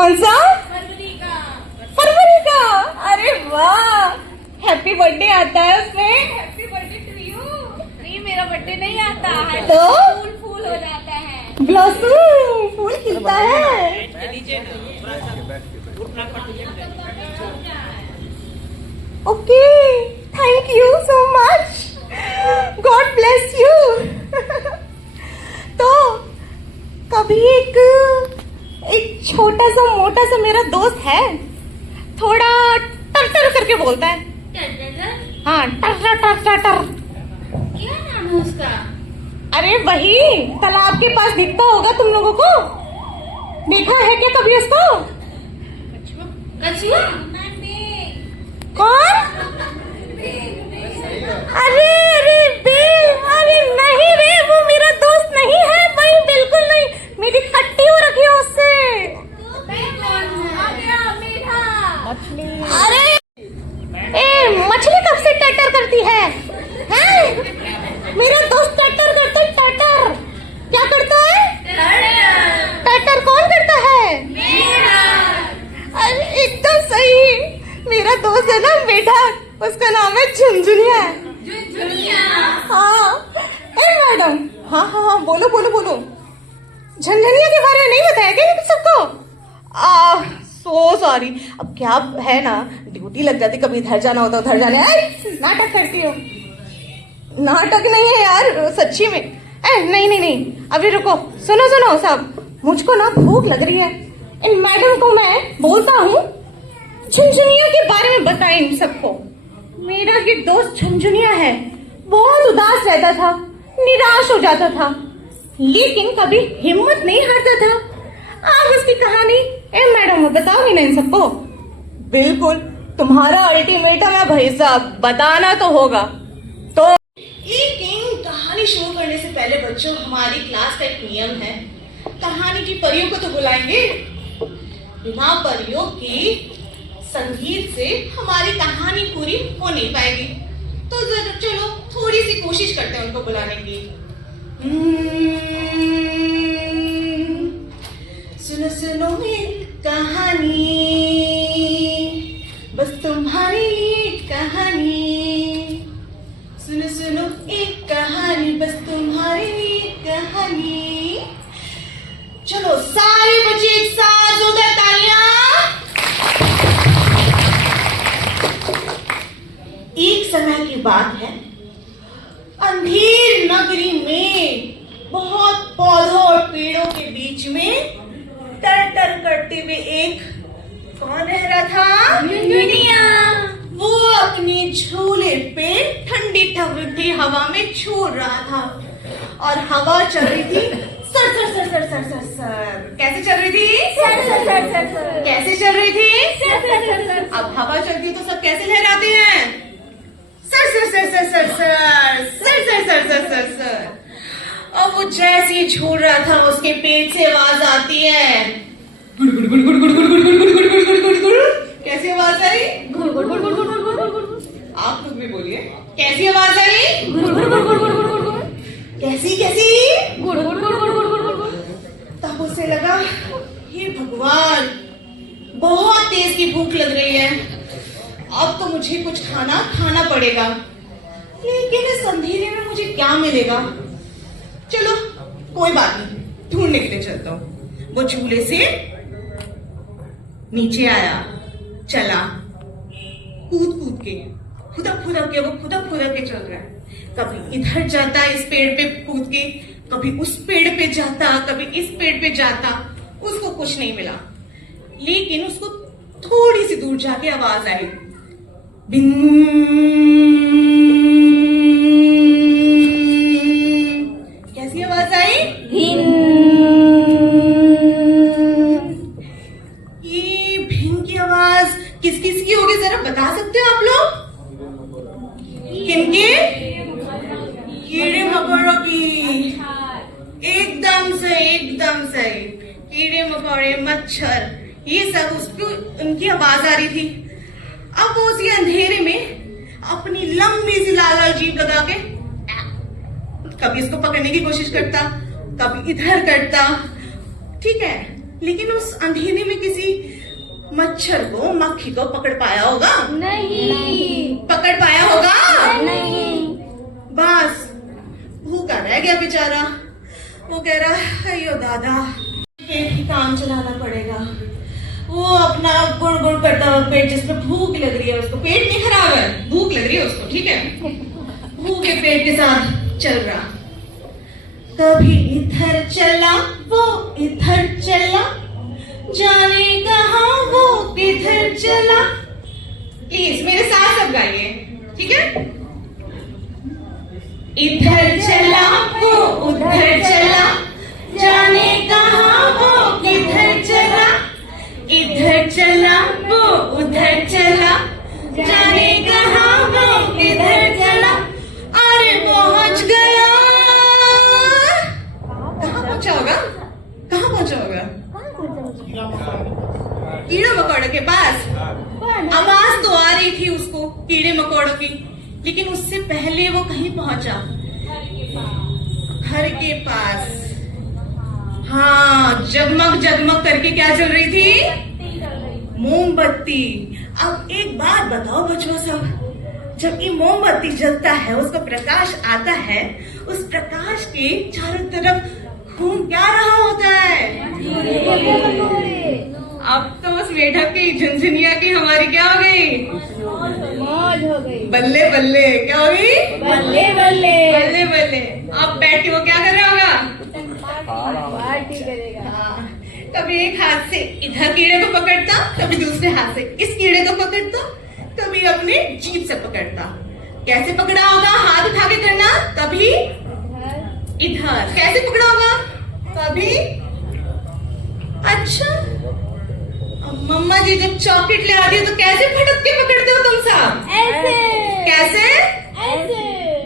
कौन सा? फरवरी का। फरवरी का? अरे वाह, हैप्पी बर्थडे आता है उसमें। Happy birthday to you. नहीं, मेरा बर्थडे नहीं आता है तो फूल फूल हो जाता है। ब्लॉसम फूल खिलता है। Okay, thank you so much, God bless you. तो कभी एक छोटा सा मोटा सा मेरा दोस्त है, थोड़ा टर टर करके बोलता है। हाँ, टर टर टर टर टर। क्या नाम है उसका? अरे वही तालाब के पास दिखता होगा तुम लोगों को, देखा है क्या कभी उसको? कछुआ। कौन? अरे अरे बे, अरे नहीं रे, वो मेरा दोस्त नहीं है भाई, बिल्कुल नहीं, मेरी कट्टी हो रखी है उससे। अरे ए, मछली कब से टटर करती है? हैं? मेरा दोस्त टटर करता है, टटर। क्या करता है? टटर कौन करता है? अरे एकदम सही, मेरा दोस्त है ना मेढक, उसका नाम है झुनझुनिया। हाँ। ए मैडम, हाँ हाँ हाँ, बोलो बोलो बोलो। झुनझुनिया के बारे में नहीं बताया क्या तुम सबको? So sorry. अब क्या है ना, ड्यूटी लग जाती, कभी इधर जाना होता उधर जाने। नाटक करती हो। नाटक नहीं है यार, सच्ची में। नहीं नहीं नहीं, अभी रुको, सुनो सुनो सब, मुझको ना भूख लग रही है। इन मैडम को मैं बोलता हूँ झुनझुनिया के बारे में बताएं इन सबको। मेरा ये दोस्त झुनझुनिया है, बहुत उदास रहता था, निराश हो जाता था, लेकिन कभी हिम्मत नहीं हारता था। आप उसकी कहानी मैडम बताओगी ना इन सबको? बिल्कुल, तुम्हारा अल्टीमेटम है भाई साहब, बताना तो होगा। तो लेकिन कहानी शुरू करने से पहले बच्चों, हमारी क्लास का एक नियम है, कहानी की परियों को तो बुलाएंगे, बिना परियों की संगीत से हमारी कहानी पूरी हो नहीं पाएगी। तो जरा चलो थोड़ी सी कोशिश करते हैं उनको बुलाने की। सुनो सुनो एक कहानी, बस तुम्हारी एक कहानी। सुनो सुनो एक कहानी, बस तुम्हारी एक कहानी। चलो सारे बच्चे एक साथ जोरदार तालियां। एक समय की बात है, अंधेर नगरी में बहुत पौधों और पेड़ों के बीच में टर टर करते हुए एक कौन रह रहा था? दुनिया। वो अपने झूले पे ठंडी ठंडी हवा में झूल रहा था, और हवा चल रही थी sir sir sir sir sir sir sir. कैसे चल रही थी? Sir sir sir sir sir. कैसे चल रही थी? Sir sir sir sir. अब हवा चलती है तो सब कैसे लहराते हैं? Sir sir sir sir sir sir sir sir sir sir sir sir. और वो जैसे ही झूल रहा था, उसके पेट से आवाज आती है, गुड़ गुड़ गुड़ गुड़ गुड़ गुड़ गुड़ गुड़ गुड़ गुड़ गुड़ गुड़ गुड़। कैसी आवाज आई? गुड़ गुड़ गुड़ गुड़ गुड़ गुड़ गुड़ गुड़। आप खुद भी बोलिए, कैसी आवाज आई? गुड़ गुड़ गुड़ गुड़ गुड़ गुड़ गुड़। कैसी कैसी? गुड़ गुड़ गुड़ गुड़ गुड़ गुड़ गुड़। तब उसे लगा, हे भगवान, बहुत तेज की भूख लग रही है, अब तो मुझे कुछ खाना पड़ेगा, लेकिन इस अंधेरे में मुझे क्या मिलेगा? चलो कोई बात नहीं, ढूंढने के लिए चलता हूँ। वो झूले से नीचे आया, चला, कूद कूद के, खुदक खुदक के, वो खुदक खुदक के चल रहा है। कभी इधर जाता इस पेड़ पे कूद के, कभी उस पेड़ पे जाता, कभी इस पेड़ पे जाता, उसको कुछ नहीं मिला। लेकिन उसको थोड़ी सी दूर जाके आवाज आई, बिन। कैसी आवाज आई? ये भिन की आवाज किस किस की होगी, जरा बता सकते हो आप लोग? किनके? कीड़े मकोड़ों की। एकदम सही, एकदम सही। कीड़े मकोड़े, मच्छर, ये सब उसको उनकी आवाज आ रही थी। अब वो उसी अंधेरे में अपनी लंबी सी लाल लाल जीभ लगा के कभी इसको पकड़ने की कोशिश करता, कभी इधर करता, ठीक है, लेकिन उस अंधेरे में किसी मच्छर को, मक्खी को पकड़ पाया होगा? नहीं। पकड़ पाया होगा? नहीं। बस भूखा रह गया बेचारा। वो कह रहा है अयो दादा, पेट की काम चलाना पड़ेगा। वो अपना गुड़ गुड़ करता हुआ पेट, जिसपे भूख लग रही है उसको, पेट नहीं खराब है, भूख लग रही है उसको, ठीक है, भूखे पेट के साथ चल रहा। कभी इधर चला वो इधर चला, जाने कहाँ वो किधर चला। प्लीज मेरे साथ सब गाइए, ठीक है। इधर चला वो उधर चला, जाने कहाँ वो किधर चला। इधर चला वो उधर चला, जाने कहाँ वो किधर चला। अरे पहुंच गया। कहाँ पहुंचा होगा? कहाँ पहुंचा होगा? कीड़े मकोड़ों के पास। आवाज तो आ रही थी उसको कीड़े मकोड़ों की, लेकिन उससे पहले वो कहीं पहुंचा, घर के पास। हाँ, जगमग जगमग करके क्या चल रही थी? मोमबत्ती। अब एक बात बताओ बच्चों सब, जब ये मोमबत्ती जलता है, उसका प्रकाश आता है, उस प्रकाश के चारों तरफ घूम क्या रहा होता है? अब तो उस मेढक की, झुनझुनिया की हमारी क्या हो गई? मौज हो गई। बल्ले बल्ले। क्या हो गई? बल्ले बल्ले। बल्ले बल्ले। अब बैठ के वो क्या कर रहा होगा? पार्टी करेगा। हाँ, कभी एक हाथ से इधर कीड़े को पकड़ता, कभी दूसरे हाथ से इस कीड़े को पकड़ता, कभी अपने जीभ से पकड़ता। कैसे पकड़ा होगा? हाथ उठा के करना, कभी इधर। कैसे पकड़ा होगा? कभी। अच्छा, अब मम्मा जी जब चॉकलेट ले आती है तो कैसे फटक के पकड़ते हो तुम सब? ऐसे। कैसे? ऐसे।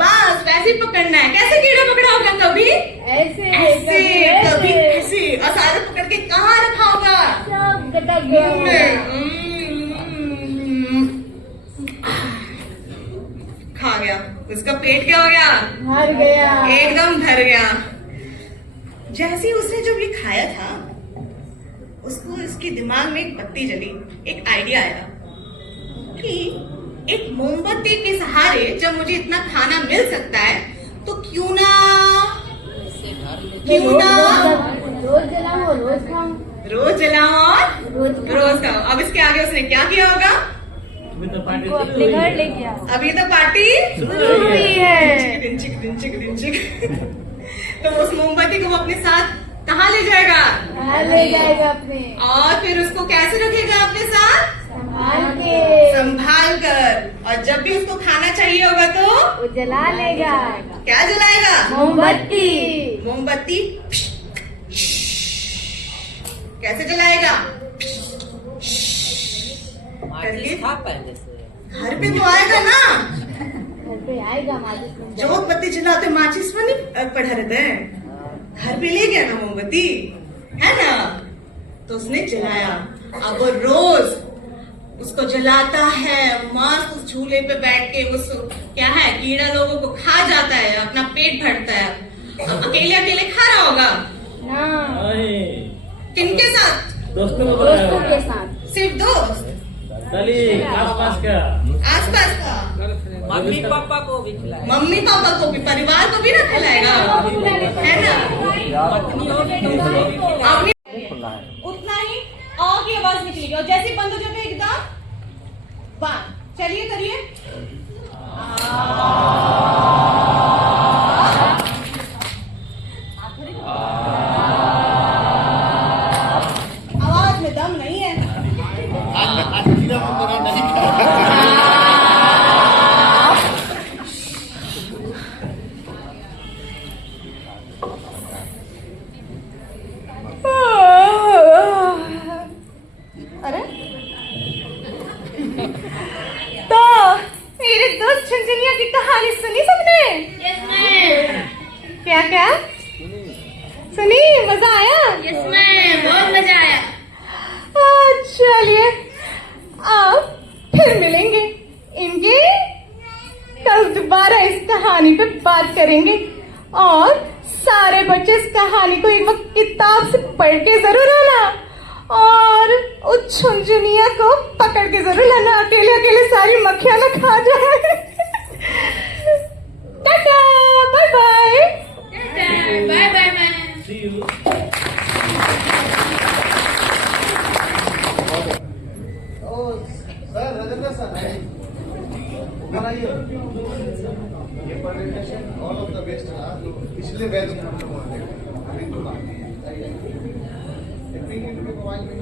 बस वैसे ही पकड़ना है। कैसे कीड़ा पकड़ा होगा? कभी ऐसे। ऐसे, कभी ऐसे, और सारे पकड़ के कहाँ रखा होगा? सब गटक गया। खा गया। उसका पेट क्या हो गया? भर गया। एकदम भर गया। जैसे ही उसने जब ये खाया था, उसको इसके दिमाग में एक बत्ती जली, एक आइडिया आया कि एक मोमबत्ती के सहारे जब मुझे इतना खाना मिल सकता है तो क्यों ना रोज जलाओ, रोज खाओ। रोज जलाओ और रोज खाओ। अब इसके आगे उसने क्या किया होगा? उनको अपने घर लेके आओ। अभी तो पार्टी शुरू हुई है। तो उस मोमबत्ती को वो अपने साथ कहाँ ले जाएगा? ले जाएगा अपने। और फिर उसको कैसे रखेगा अपने साथ? संभाल के। संभाल कर। और जब भी उसको खाना चाहिए होगा तो वो जला लेगा। क्या जलाएगा? मोमबत्ती। मोमबत्ती। कैसे जलाएगा? करके घर पे तो आएगा ना। घर पे आएगा माचिस। जो बत्ती जलाते माचिस में नहीं पढ़ा रहते हैं, घर पे ले गया ना मोमबत्ती, है ना? तो उसने जलाया। अब वो रोज उसको जलाता है, मस्त उस झूले पे बैठ के उस क्या है, कीड़ा लोगों को खा जाता है, अपना पेट भरता है। अब अकेले अकेले खा रहा होगा ना। किनके साथ? दोस्तों के साथ। सिर्फ दोस्त? आसपास का, आसपास का? मम्मी पापा को भी खिलाए, मम्मी पापा को भी, परिवार को भी ना खिलाएगा, है ना? आपने उतना ही और की आवाज निकलेगी, और जैसे बंद हो जाता है एकदम बंद। चलिए करिए। आवाज में दम नहीं है। अरे तो मेरे दोस्त झुनझुनिया की कहानी सुनी सबने? Yes ma'am. क्या क्या सुनी? मजा आया? यस मैम, बहुत मजा आया। चलिए अब फिर मिलेंगे इनके, कल दोबारा इस कहानी पे बात करेंगे और सारे बच्चे इस कहानी को एक वक्त किताब से पढ़ के जरूर आना और उस झुनझुनिया को पकड़ के जरूर लाना। अकेले अकेले सारी मक्खियां ना खा जाए। Tata, bye bye. Bye bye ma'am. See you. Sir Rajendra sir ऊपर आइए। ये presentation all of the best रहा जो पिछले बैच में हम लोगों ने देखा। अभी तो बाकी है। एक मिनट में मोबाइल में